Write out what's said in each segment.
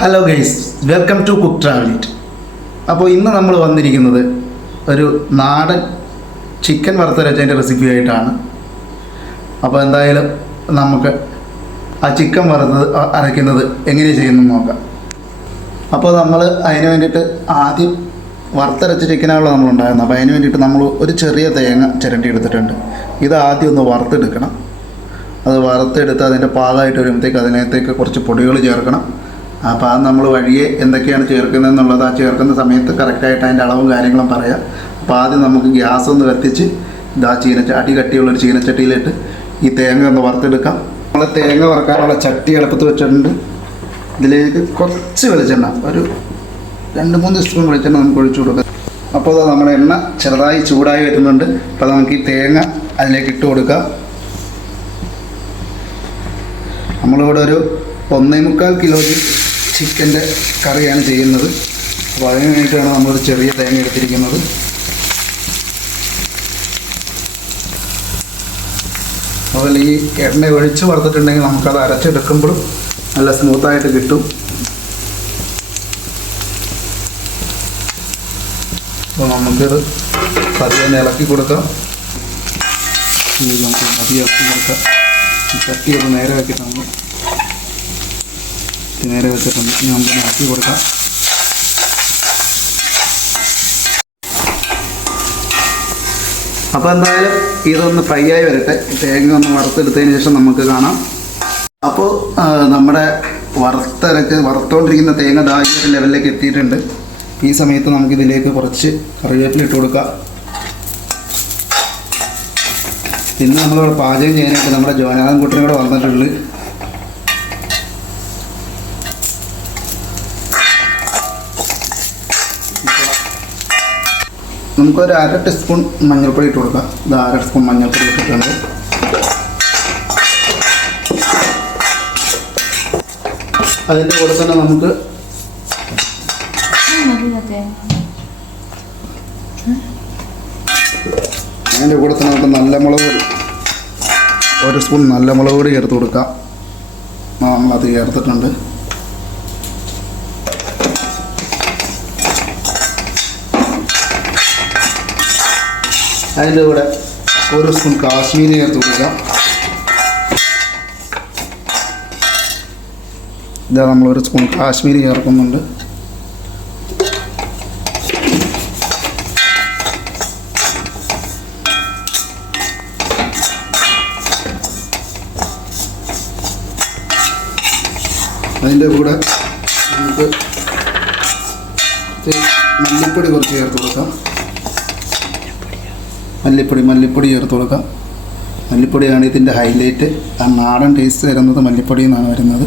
Hello guys welcome to cook travel it അപ്പോൾ ഇന്ന് നമ്മൾ വന്നിരിക്കുന്നത് ഒരു നാടൻ ചിക്കൻ വറുത്തരച്ചതിന്റെ റെസിപ്പി ആയിട്ടാണ്. അപ്പോൾ എന്തായാലും നമുക്ക് ആ ചിക്കൻ വറുത്തത് അരയ്ക്കുന്നത് എങ്ങനെ ചെയ്യുന്നു നോക്കാം. അപ്പോൾ നമ്മൾ അതിന് വേണ്ടിയിട്ട് ആദ്യം വറുത്തരച്ച ചിക്കനാണല്ലോ നമ്മൾ ഉണ്ടായിരുന്നത് അപ്പോൾ അതിന് വേണ്ടിയിട്ട് നമ്മൾ ഒരു ചെറിയ തേങ്ങ ചിരണ്ടി എടുത്തിട്ടുണ്ട്. ഇത് ആദ്യം ഒന്ന് വറുത്തെടുക്കണം. അത് വറുത്തെടുത്ത് അതിന്റെ പാകമായിട്ട് വരുമ്പോഴത്തേക്ക് അതിനകത്തേക്ക് കുറച്ച് പൊടികൾ ചേർക്കണം. അപ്പോൾ അത് നമ്മൾ വഴിയെ എന്തൊക്കെയാണ് ചേർക്കുന്നത് എന്നുള്ളത് ആ ചേർക്കുന്ന സമയത്ത് കറക്റ്റായിട്ട് അതിന്റെ അളവും കാര്യങ്ങളും പറയാം. അപ്പോൾ ആദ്യം നമുക്ക് ഗ്യാസ് ഒന്ന് കത്തിച്ച് ഇതാ ചീനച്ച അടി കട്ടിയുള്ളൊരു ചീനച്ചട്ടിയിലിട്ട് ഈ തേങ്ങ ഒന്ന് വറുത്തെടുക്കാം. നമ്മൾ തേങ്ങ വറുക്കാനുള്ള ചട്ടി എളുപ്പത്ത് വെച്ചിട്ടുണ്ട്. ഇതിലേക്ക് കുറച്ച് വെളിച്ചെണ്ണ ഒരു രണ്ട് മൂന്ന് സ്പൂൺ വെളിച്ചെണ്ണ നമുക്ക് ഒഴിച്ചു കൊടുക്കാം. അപ്പോൾ നമ്മുടെ എണ്ണ ചെറുതായി ചൂടായി വരുന്നുണ്ട്. അപ്പോൾ നമുക്ക് ഈ തേങ്ങ അതിലേക്ക് ഇട്ട് കൊടുക്കാം. നമ്മളിവിടെ ഒരു ഒന്നേ മുക്കാൽ കിലോ ചിക്കന്റെ കറിയാണ് ചെയ്യുന്നത്. അപ്പോൾ അതിന് വേണ്ടിയിട്ടാണ് നമ്മളൊരു ചെറിയ തേങ്ങ എടുത്തിരിക്കുന്നത്. അതുപോലെ ഈ എണ്ണ ഒഴിച്ച് വറുത്തിട്ടുണ്ടെങ്കിൽ നമുക്കത് അരച്ചെടുക്കുമ്പോഴും നല്ല സ്മൂത്തായിട്ട് കിട്ടും. അപ്പോൾ നമുക്കിത് പതിയെ ഇളക്കി കൊടുക്കാം. നമുക്ക് പതിയെ ഇളക്കി കൊടുക്കാം. ചട്ടി ഒന്ന് നേരെ വെച്ചിട്ടുണ്ട് നേരെ വെച്ചിട്ടുണ്ട് ഇനി നമുക്കൊന്ന് ആക്കി കൊടുക്കാം. അപ്പോൾ എന്തായാലും ഇതൊന്ന് ഫ്രൈ ആയി വരട്ടെ. തേങ്ങ ഒന്ന് വറുത്തെടുത്തതിന് ശേഷം നമുക്ക് കാണാം. അപ്പോൾ നമ്മുടെ വറുത്തരക്ക് വറുത്തോണ്ടിരിക്കുന്ന തേങ്ങ ദാ ഈ ലെവലിലേക്ക് എത്തിയിട്ടുണ്ട്. ഈ സമയത്ത് നമുക്കിതിലേക്ക് കുറച്ച് കറിവേപ്പില ഇട്ട് കൊടുക്കാം. പിന്നെ നമ്മളിവിടെ പാചകം ചെയ്യാനായിട്ട് നമ്മുടെ ജോനാഥൻ കുട്ടനും കൂടെ വന്നിട്ടുണ്ട്. നമുക്കൊരു അര ടീസ്പൂൺ മഞ്ഞൾപ്പൊടി ഇട്ട് കൊടുക്കാം. ഇത് അര ടീസ്പൂൺ മഞ്ഞൾപ്പൊടി ഇട്ടിട്ടുണ്ട്. അതിന്റെ കൂടെ തന്നെ നമുക്ക് അതിന്റെ കൂടെ തന്നെ നമുക്ക് നല്ല മുളക് പൊടി ഒരു സ്പൂൺ നല്ല മുളക് പൊടി ചേർത്ത് കൊടുക്കാം. നമ്മൾ നമ്മളത് ചേർത്തിട്ടുണ്ട്. അതിന്റെ കൂടെ ഒരു സ്പൂൺ കാശ്മീരി ചേർത്ത് കൊടുക്കാം. ഇതാ നമ്മൾ ഒരു സ്പൂൺ കാശ്മീരി ചേർക്കുന്നുണ്ട്. അതിന്റെ കൂടെ നമുക്ക് മല്ലിപ്പൊടി കുറച്ച് ചേർത്ത് കൊടുക്കാം. മല്ലിപ്പൊടി മല്ലിപ്പൊടി ചേർത്ത് കൊടുക്കാം മല്ലിപ്പൊടിയാണ് ഇതിന്റെ ഹൈലൈറ്റ് ആ നാടൻ ടേസ്റ്റ് തരുന്നത് മല്ലിപ്പൊടി എന്നാണ് വരുന്നത്.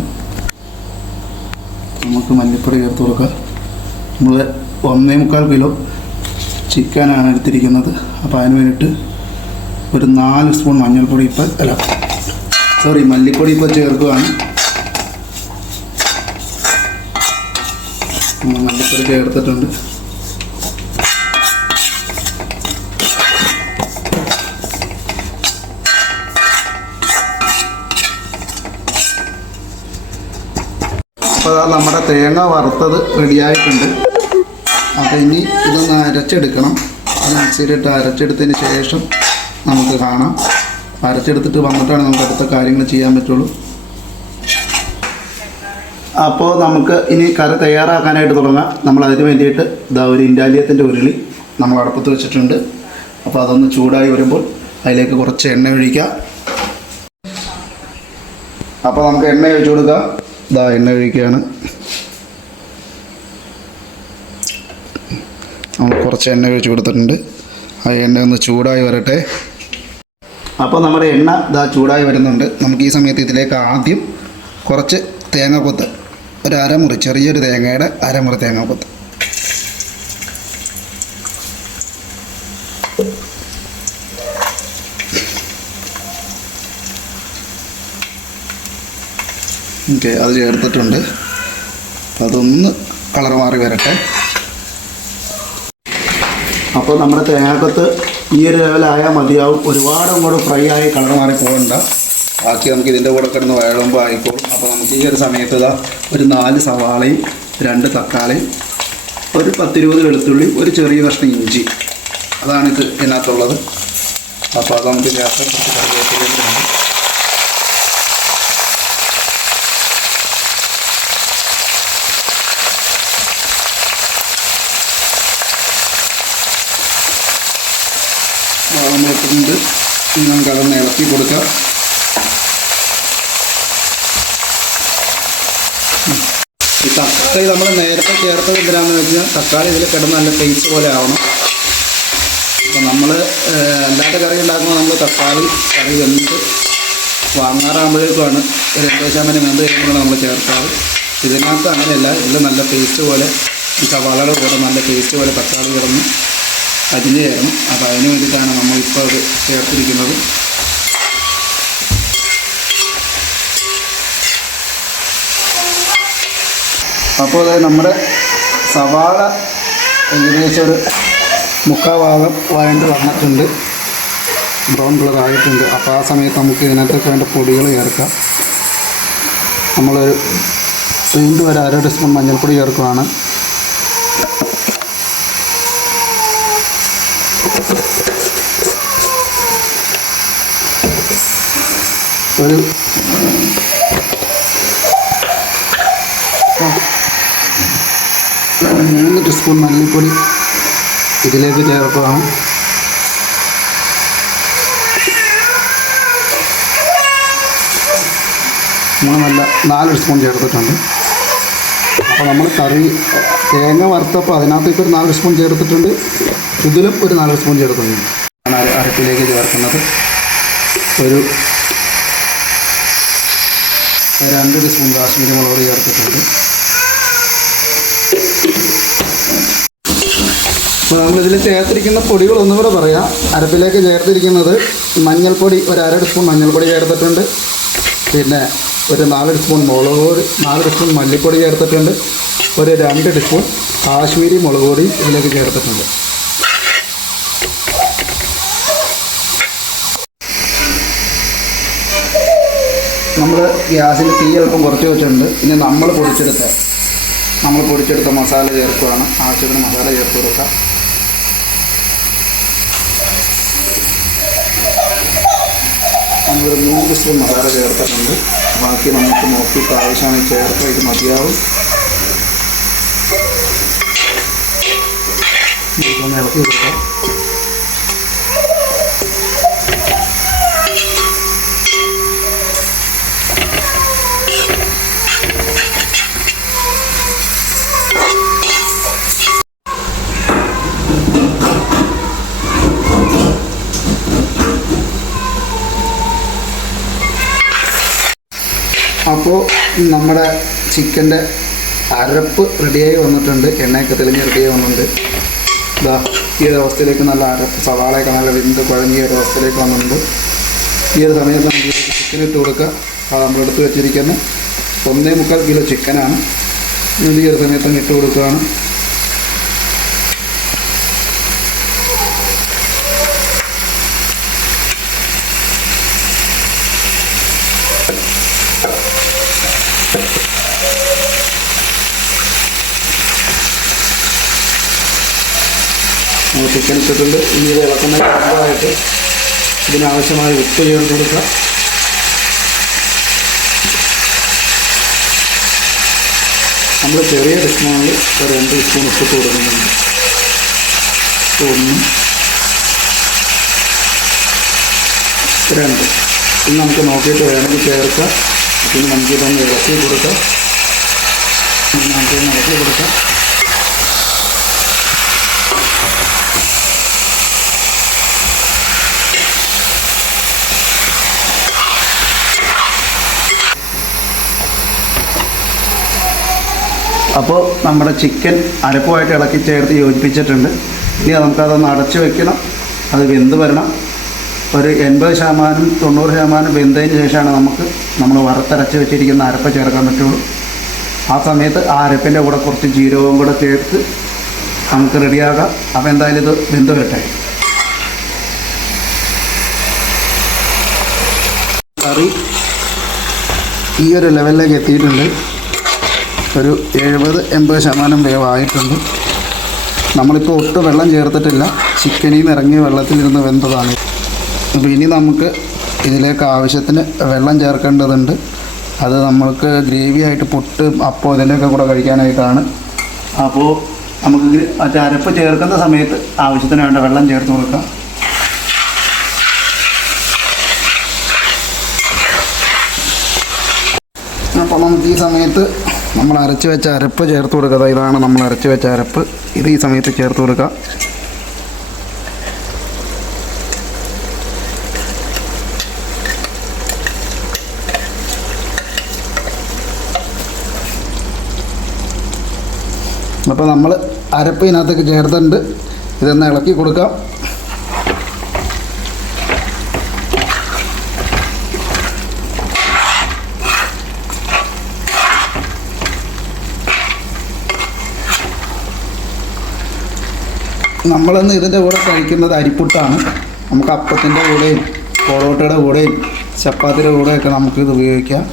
നമുക്ക് മല്ലിപ്പൊടി ചേർത്ത് കൊടുക്കാം നമ്മൾ ഒന്നേ മുക്കാൽ കിലോ ചിക്കനാണ് എടുത്തിരിക്കുന്നത്. അപ്പോൾ അതിന് വേണ്ടിയിട്ട് ഒരു നാല് സ്പൂൺ മഞ്ഞൾപ്പൊടി ഇപ്പോൾ അല്ല സോറി മല്ലിപ്പൊടി ഇപ്പോൾ ചേർക്കുകയാണ്. മല്ലിപ്പൊടി ചേർത്തിട്ടുണ്ട്. അപ്പോൾ നമ്മുടെ തേങ്ങ വറുത്തത് റെഡിയായിട്ടുണ്ട് അപ്പോൾ ഇനി ഇതൊന്ന് അരച്ചെടുക്കണം. അത് മിക്സിയിലിട്ട് അരച്ചെടുത്തതിന് ശേഷം നമുക്ക് കാണാം. അരച്ചെടുത്തിട്ട് വന്നിട്ടാണ് നമുക്ക് അടുത്ത കാര്യങ്ങൾ ചെയ്യാൻ പറ്റുള്ളൂ. അപ്പോൾ നമുക്ക് ഇനി കറി തയ്യാറാക്കാനായിട്ട് തുടങ്ങാം. നമ്മൾ അതിന് വേണ്ടിയിട്ട് ഇതാ ഒരു ഇൻഡാലിയത്തിന്റെ ഉരുളി നമ്മൾ അടുപ്പത്ത് വെച്ചിട്ടുണ്ട്. അപ്പോൾ അതൊന്ന് ചൂടായി വരുമ്പോൾ അതിലേക്ക് കുറച്ച് എണ്ണ ഒഴിക്കാം. അപ്പോൾ നമുക്ക് എണ്ണ ഒഴിച്ചു കൊടുക്കാം. ഇതാ എണ്ണ ഒഴിക്കുകയാണ്. നമ്മൾ കുറച്ച് എണ്ണ ഒഴിച്ച് കൊടുത്തിട്ടുണ്ട്. ആ എണ്ണ ഒന്ന് ചൂടായി വരട്ടെ. അപ്പോൾ നമ്മുടെ എണ്ണ ഇതാ ചൂടായി വരുന്നുണ്ട്. നമുക്ക് ഈ സമയത്ത് ഇതിലേക്ക് ആദ്യം കുറച്ച് തേങ്ങാക്കൊത്ത് ഒരു അരമുറി ചെറിയൊരു തേങ്ങയുടെ അരമുറി തേങ്ങാക്കൊത്ത് ഓക്കെ അത് ചേർത്തിട്ടുണ്ട് അതൊന്ന് കളർ മാറി വരട്ടെ. അപ്പോൾ നമ്മുടെ തേങ്ങാക്കത്ത് ഈ ഒരു ലെവലായാൽ മതിയാവും. ഒരുപാട് അങ്ങോട്ട് ഫ്രൈ ആയി കളർ മാറി പോകണ്ട. ബാക്കി നമുക്ക് ഇതിന്റെ കൂടെ കിടന്ന് വയളുമ്പോൾ ആയിക്കോളും. അപ്പോൾ നമുക്ക് ഈ ഒരു സമയത്ത് ഇതാ ഒരു നാല് സവാളയും രണ്ട് തക്കാളിയും ഒരു പത്തിരുപത് വെളുത്തുള്ളി ഒരു ചെറിയ കഷ്ണം ഇഞ്ചി. അതാണ് ഇത് ഇതിനകത്തുള്ളത്. അപ്പോൾ അത് നമുക്ക് ചേർത്ത് കുറച്ച് കറിവേപ്പിലയും കൂടെ ഉണ്ട്. നമ്മൾ ഇട്ടിട്ടുണ്ട് ഇനി നമുക്ക് അതൊന്ന് ഇളക്കി കൊടുക്കാം. ഈ തക്കാളി നമ്മൾ നേരത്തെ ചേർത്തത് എന്തിനാണെന്ന് വെച്ചാൽ തക്കാളി ഇതിൽ കിടന്ന് നല്ല ടേസ്റ്റ് പോലെ ആവണം അപ്പം നമ്മൾ അല്ലാത്ത കറി ഉണ്ടാക്കുമ്പോൾ നമ്മൾ തക്കാളി കറി വെന്ത് വാങ്ങാറാകുമ്പോഴേക്കുമാണ് ഒരു എൺപത് ശതമാനം വെന്ത് കഴിയുമ്പോഴാണ് നമ്മൾ ചേർക്കാറ് ഇതിനകത്ത് അങ്ങനെയല്ല ഇതിൽ നല്ല ടേസ്റ്റ് പോലെ ഈ സവാളയുടെ കൂടെ നല്ല ടേസ്റ്റ് പോലെ തക്കാളി കിടന്ന് അരിഞ്ഞ് ചേരണം അപ്പോൾ അതിന് വേണ്ടിയിട്ടാണ് നമ്മളിപ്പോൾ അത് ചേർത്തിരിക്കുന്നത്. അപ്പോൾ അതായത് നമ്മുടെ സവാള ഏകദേശം ഒരു മുക്കാൽ ഭാഗം വഴണ്ട് വന്നിട്ടുണ്ട്. ബ്രൗൺ കളർ ആയിട്ടുണ്ട്. അപ്പോൾ ആ സമയത്ത് നമുക്ക് ഇതിനകത്തൊക്കെ വേണ്ട പൊടികൾ ചേർക്കാം. നമ്മളൊരു വീണ്ടും ഒരു അര ടീസ്പൂൺ മഞ്ഞൾപ്പൊടി ചേർക്കുകയാണ് ഒരു മൂന്ന് ടീസ്പൂൺ മല്ലിപ്പൊടി ഇതിലേക്ക് ചേർക്കുകയാണ്. മൂന്നല്ല നാല് സ്പൂൺ ചേർത്തിട്ടുണ്ട്. അപ്പോൾ നമ്മൾ കറി തേങ്ങ വറുത്തപ്പോൾ അതിനകത്തേക്ക് ഒരു നാല് സ്പൂൺ ചേർത്തിട്ടുണ്ട്. ഇതിലും ഒരു നാല് സ്പൂൺ ചേർത്ത് ആണ് അര- അരപ്പിലേക്ക് ചേർക്കുന്നത് ഒരു രണ്ട് സ്പൂൺ കാശ്മീരി മുളക് ചേർത്തിട്ടുണ്ട്. അപ്പോൾ നമ്മളിതിൽ ചേർത്തിരിക്കുന്ന പൊടികൾ ഒന്നും കൂടെ പറയാം. അരപ്പിലേക്ക് ചേർത്തിരിക്കുന്നത് മഞ്ഞൾപ്പൊടി ഒരു അര ടീസ്പൂൺ മഞ്ഞൾപ്പൊടി ചേർത്തിട്ടുണ്ട്. പിന്നെ ഒരു നാല് ടീസ്പൂൺ മുളക് പൊടി നാല് ടീസ്പൂൺ മല്ലിപ്പൊടി ചേർത്തിട്ടുണ്ട്. ഒരു രണ്ട് ടീസ്പൂൺ കാശ്മീരി മുളക് പൊടി ഇതിലേക്ക് ചേർത്തിട്ടുണ്ട്. നമ്മൾ ഗ്യാസിൽ തീ അല്പം കുറച്ച് വെച്ചിട്ടുണ്ട്. ഇനി നമ്മൾ പൊടിച്ചെടുത്ത നമ്മൾ പൊടിച്ചെടുത്ത മസാല ചേർക്കുകയാണ്. ആവശ്യത്തിന് മസാല ചേർത്ത് കൊടുക്കാം. നമ്മളൊരു മൂന്ന് സ്പൂൺ മസാല ചേർത്തിട്ടുണ്ട്. ബാക്കി നമുക്ക് നോക്കിയിട്ട് ആവശ്യമായി ചേർത്ത് ഇത് മതിയാവും. ഇളക്കി കൊടുക്കാം. അപ്പോൾ നമ്മുടെ ചിക്കന്റെ അരപ്പ് റെഡിയായി വന്നിട്ടുണ്ട്. എണ്ണയൊക്കെ തെളിഞ്ഞ് റെഡിയായി വന്നിട്ടുണ്ട്. ഇതാ ഈ ഒരു അവസ്ഥയിലേക്ക് നല്ല അരപ്പ് സവാളയൊക്കെ നല്ല വിന്ത് കുഴങ്ങിയ ഒരു അവസ്ഥയിലേക്ക് വന്നിട്ടുണ്ട്. ഈ ഒരു സമയത്ത് നമുക്ക് ചിക്കൻ ഇട്ട് കൊടുക്കുക. അത് നമ്മളെടുത്ത് വെച്ചിരിക്കുന്ന ഒന്നേ മുക്കാൽ കിലോ ചിക്കനാണ് ഈ ഒരു സമയത്ത് ഇട്ട് കൊടുക്കുകയാണ്. ഇട്ടിട്ടുണ്ട് ഇനി ഇത് ഇളക്കുന്ന മുമ്പായിട്ട് ഇതിനാവശ്യമായ ഉപ്പ് ചേർത്ത് കൊടുക്കാം. നമ്മൾ ചെറിയ ഡിസ്മാണിൽ ഒരു രണ്ട് സ്പൂൺ ഉപ്പ് കൊടുക്കുന്നുണ്ട് ഒന്ന് രണ്ട്. ഇത് നമുക്ക് നോക്കിയിട്ട് വേണമെങ്കിൽ ചേർക്കാം. പിന്നെ നമുക്കിതൊന്ന് ഇളക്കി കൊടുക്കാം. നമുക്കൊന്ന് ഇളക്കി കൊടുക്കാം. അപ്പോൾ നമ്മുടെ ചിക്കൻ അരപ്പുമായിട്ട് ഇളക്കി ചേർത്ത് യോജിപ്പിച്ചിട്ടുണ്ട്. ഇനി നമുക്കതൊന്ന് അടച്ച് വെക്കണം. അത് വെന്ത് വരണം. ഒരു എൺപത് ശതമാനം തൊണ്ണൂറ് ശതമാനം വെന്തതിന് ശേഷമാണ് നമുക്ക് നമ്മൾ വറുത്തരച്ച് വെച്ചിരിക്കുന്ന അരപ്പ് ചേർക്കാൻ പറ്റുള്ളൂ. ആ സമയത്ത് ആ അരപ്പിന്റെ കൂടെ കുറച്ച് ജീരകവും കൂടെ ചേർത്ത് നമുക്ക് റെഡിയാകാം അപ്പോൾ എന്തായാലും ഇത് വെന്ത് വരട്ടെ. കറി ഈ ഒരു ലെവലിലേക്ക് എത്തിയിട്ടുണ്ട്. ഒരു എഴുപത് എൺപത് ശതമാനം വേവായിട്ടുണ്ട്. നമ്മളിപ്പോൾ ഒട്ടും വെള്ളം ചേർത്തിട്ടില്ല. ചിക്കനിൽ നിന്ന് ഇറങ്ങിയ വെള്ളത്തിലിരുന്ന് വെന്തതാണ്. അപ്പോൾ ഇനി നമുക്ക് ഇതിലേക്ക് ആവശ്യത്തിന് വെള്ളം ചേർക്കേണ്ടതുണ്ട്. അത് നമ്മൾക്ക് ഗ്രേവി ആയിട്ട് പുട്ട് അപ്പോൾ ഇതിന്റെയൊക്കെ കൂടെ കഴിക്കാനായിട്ടാണ്. അപ്പോൾ നമുക്ക് മറ്റേ അരപ്പ് ചേർക്കുന്ന സമയത്ത് ആവശ്യത്തിന് വേണ്ട വെള്ളം ചേർത്ത് കൊടുക്കാം. അപ്പോൾ നമുക്ക് ഈ സമയത്ത് നമ്മൾ അരച്ച് വെച്ച അരപ്പ് ചേർത്ത് കൊടുക്കുക. ഇതാണ് നമ്മൾ അരച്ച് വെച്ച അരപ്പ്. ഇത് ഈ സമയത്ത് ചേർത്ത് കൊടുക്കുക. അപ്പോൾ നമ്മൾ അരപ്പ് ഇതിനകത്തേക്ക് ചേർത്തിട്ടുണ്ട്. ഇതൊന്ന് ഇളക്കി കൊടുക്കാം. നമ്മളിന്ന് ഇതിന്റെ കൂടെ കഴിക്കുന്നത് അരിപ്പുട്ടാണ്. നമുക്ക് അപ്പത്തിന്റെ കൂടെയും പൊറോട്ടയുടെ കൂടെയും ചപ്പാത്തിയുടെ കൂടെയൊക്കെ നമുക്കിത് ഉപയോഗിക്കാം.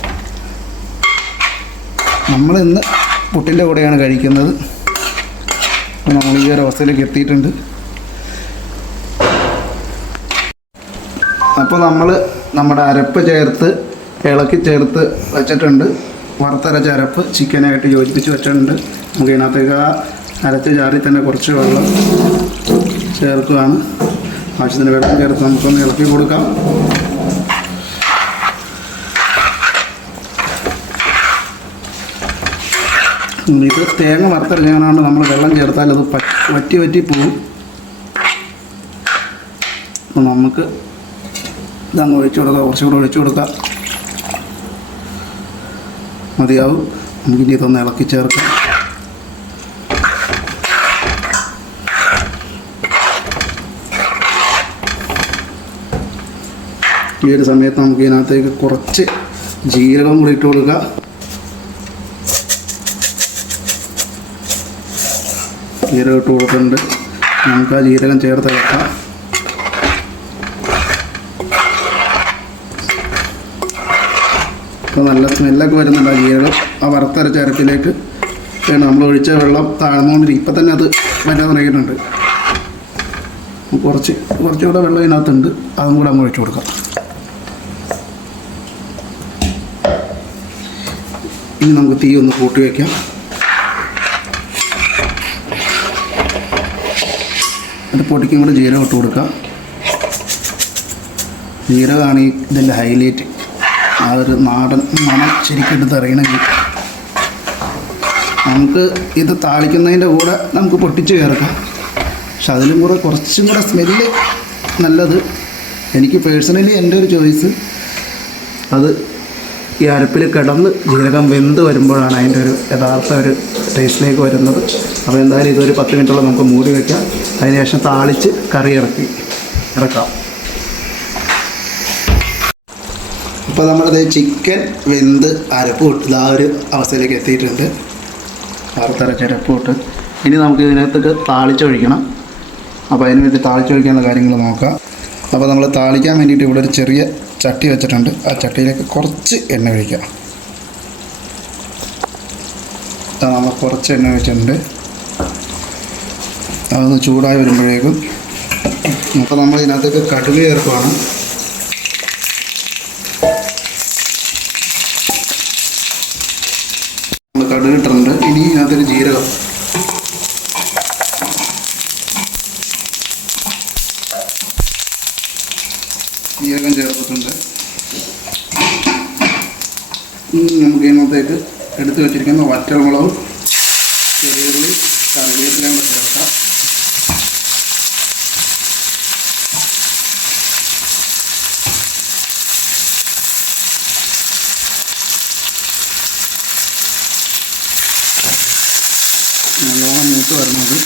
നമ്മളിന്ന് പുട്ടിന്റെ കൂടെയാണ് കഴിക്കുന്നത്. നമ്മൾ ഈ ഒരു അവസ്ഥയിലേക്ക് എത്തിയിട്ടുണ്ട്. അപ്പോൾ നമ്മൾ നമ്മുടെ അരപ്പ് ചേർത്ത് ഇളക്കി ചേർത്ത് വെച്ചിട്ടുണ്ട്. വറുത്തരച്ച അരപ്പ് ചിക്കനായിട്ട് യോജിപ്പിച്ച് വെച്ചിട്ടുണ്ട്. നമുക്ക് ഇതിനകത്തേക്ക് ആ അരച്ച ചാറിൽ തന്നെ കുറച്ച് വെള്ളം ചേർക്കുകയാണ്. ആവശ്യത്തിന് വെള്ളം ചേർത്ത് നമുക്കൊന്ന് ഇളക്കി കൊടുക്കാം. ഇത് തേങ്ങ വറുത്തരഞ്ഞാണ് നമ്മൾ വെള്ളം ചേർത്താൽ അത് വറ്റി വറ്റി പോകും അപ്പം നമുക്ക് ഇതങ്ങ് ഒഴിച്ചു കൊടുക്കാം കുറച്ചുകൂടെ ഒഴിച്ചു കൊടുക്കാം. മതിയാവും. നമുക്കിനി ഇതൊന്ന് ഇളക്കി ചേർക്കാം. ഈ ഒരു സമയത്ത് നമുക്ക് ഇതിനകത്തേക്ക് കുറച്ച് ജീരകം കൂടി ഇട്ട് കൊടുക്കുക ജീരകം ഇട്ട് കൊടുത്തിട്ടുണ്ട്. നമുക്ക് ആ ജീരകം ചേർത്ത് വെക്കാം. ഇപ്പോൾ നല്ല സ്മെല്ലൊക്കെ വരുന്നുണ്ട് ആ ജീരകം. ആ വറുത്തരച്ച അരപ്പിലേക്ക് വേണം. നമ്മൾ ഒഴിച്ച വെള്ളം താഴ്ന്നുകൊണ്ടിരിക്കും ഇപ്പം തന്നെ അത് വരാൻ തുടങ്ങിയിട്ടുണ്ട് കുറച്ച് കുറച്ചുകൂടെ വെള്ളം ഇതിനകത്തുണ്ട്. അതും കൂടെ അങ്ങ് ഒഴിച്ചു കൊടുക്കാം. ഇനി നമുക്ക് തീ ഒന്ന് കൂട്ടി വയ്ക്കാം എന്നിട്ട് പൊടിക്കും കൂടെ ജീരകം ഇട്ട് കൊടുക്കാം ജീരകമാണ് ഈ ഇതിന്റെ ഹൈലൈറ്റ് ആ ഒരു നാടൻ മണം ശരിക്കിട്ട് തറയണമെങ്കിൽ നമുക്ക് ഇത് താളിക്കുന്നതിന്റെ കൂടെ നമുക്ക് പൊട്ടിച്ച് ചേർക്കാം. പക്ഷെ അതിലും കൂടെ കുറച്ചും കൂടെ സ്മെല്ല് നല്ലത്. എനിക്ക് പേഴ്സണലി എന്റെ ഒരു ചോയ്സ് അത് ഈ അരപ്പിൽ കിടന്ന് ജീരകം വെന്ത് വരുമ്പോഴാണ് അതിന്റെ ഒരു യഥാർത്ഥ ഒരു ടേസ്റ്റിലേക്ക് വരുന്നത്. അപ്പോൾ എന്തായാലും ഇതൊരു പത്ത് മിനിറ്റോളം നമുക്ക് മൂടി വയ്ക്കാം അതിനുശേഷം താളിച്ച് കറി ഇറക്കി ഇറക്കാം. ഇപ്പോൾ നമ്മളിത് ചിക്കൻ വെന്ത് അരപ്പ് വിട്ട് ആ ഒരു അവസ്ഥയിലേക്ക് എത്തിയിട്ടുണ്ട്. വറുത്തരച്ച് അരപ്പ് വിട്ട് ഇനി നമുക്ക് ഇതിനകത്തേക്ക് താളിച്ചൊഴിക്കണം. അപ്പോൾ അതിന് വേണ്ടി താളിച്ചൊഴിക്കാനുള്ള കാര്യങ്ങൾ നോക്കാം. അപ്പോൾ നമ്മൾ താളിക്കാൻ വേണ്ടിയിട്ട് ഇവിടെ ഒരു ചെറിയ ചട്ടി വെച്ചിട്ടുണ്ട്. ആ ചട്ടിയിലേക്ക് കുറച്ച് എണ്ണ ഒഴിക്കുക നമ്മൾ കുറച്ച് എണ്ണ ഒഴിച്ചിട്ടുണ്ട്. അതൊന്ന് ചൂടായി വരുമ്പോഴേക്കും അപ്പോൾ നമ്മൾ ഇതിനകത്തേക്ക് കടുക് ചേർക്കുവാണ്. നമ്മൾ കടുക് ഇട്ടിട്ടുണ്ട്. ഇനി ഇതിനകത്തൊരു ജീരകം ചേർത്തിട്ടുണ്ട് ഇനി നമുക്ക് ഇതിനകത്തേക്ക് എടുത്തു വെച്ചിരിക്കുന്ന വറ്റൽമുളകും ചെറിയുള്ളി കറിവേപ്പിലയും കൂടെ ചേർക്കാം. നല്ലോണം മൂത്ത് വരുന്നത്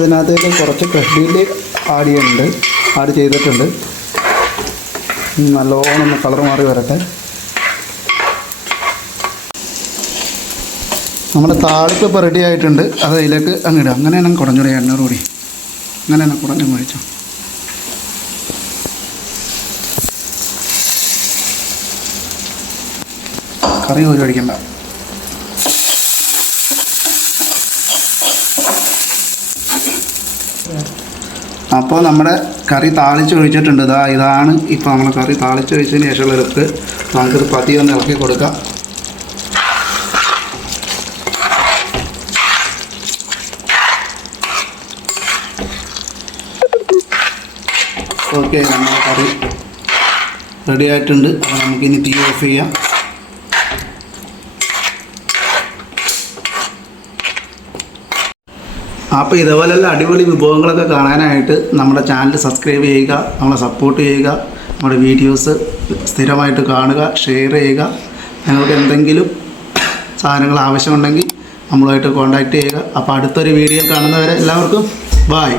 ഇതിനകത്തേക്ക് കുറച്ച് കഷ്മീരി ആഡ് ചെയ്യുന്നുണ്ട്. ആഡ് ചെയ്തിട്ടുണ്ട്. നല്ലോണം കളർ മാറി വരട്ടെ. നമ്മുടെ താളിപ്പ് ഇപ്പോൾ റെഡി ആയിട്ടുണ്ട്. അത് അതിലേക്ക് അങ്ങ് ഇടുക അങ്ങനെ തന്നെ കുറഞ്ഞൂടെ എണ്ണ കൂടി. അങ്ങനെ തന്നെ കുറഞ്ഞു മേടിച്ചു. കറി ഒരു കഴിക്കണ്ട അപ്പോൾ നമ്മുടെ കറി താളിച്ചൊഴിച്ചിട്ടുണ്ട്. ഇതാ ഇതാണ് ഇപ്പോൾ നമ്മൾ കറി താളിച്ച് ഒഴിച്ചതിന് ശേഷമുള്ള ലുക്ക് നമുക്കിത് പതി ഒന്ന് ഇളക്കി കൊടുക്കാം. ഓക്കെ നമ്മുടെ കറി റെഡി ആയിട്ടുണ്ട്. അപ്പോൾ നമുക്കിനി തീ ഓഫ് ചെയ്യാം. അപ്പോൾ ഇതേപോലെയുള്ള അടിപൊളി വിഭവങ്ങളൊക്കെ കാണാനായിട്ട് നമ്മുടെ ചാനൽ സബ്സ്ക്രൈബ് ചെയ്യുക നമ്മളെ സപ്പോർട്ട് ചെയ്യുക നമ്മുടെ വീഡിയോസ് സ്ഥിരമായിട്ട് കാണുക ഷെയർ ചെയ്യുക. നിങ്ങൾക്ക് എന്തെങ്കിലും സാധനങ്ങൾ ആവശ്യമുണ്ടെങ്കിൽ നമ്മളുമായിട്ട് കോൺടാക്റ്റ് ചെയ്യുക. അപ്പോൾ അടുത്തൊരു വീഡിയോ കാണുന്നവരെ എല്ലാവർക്കും ബായ്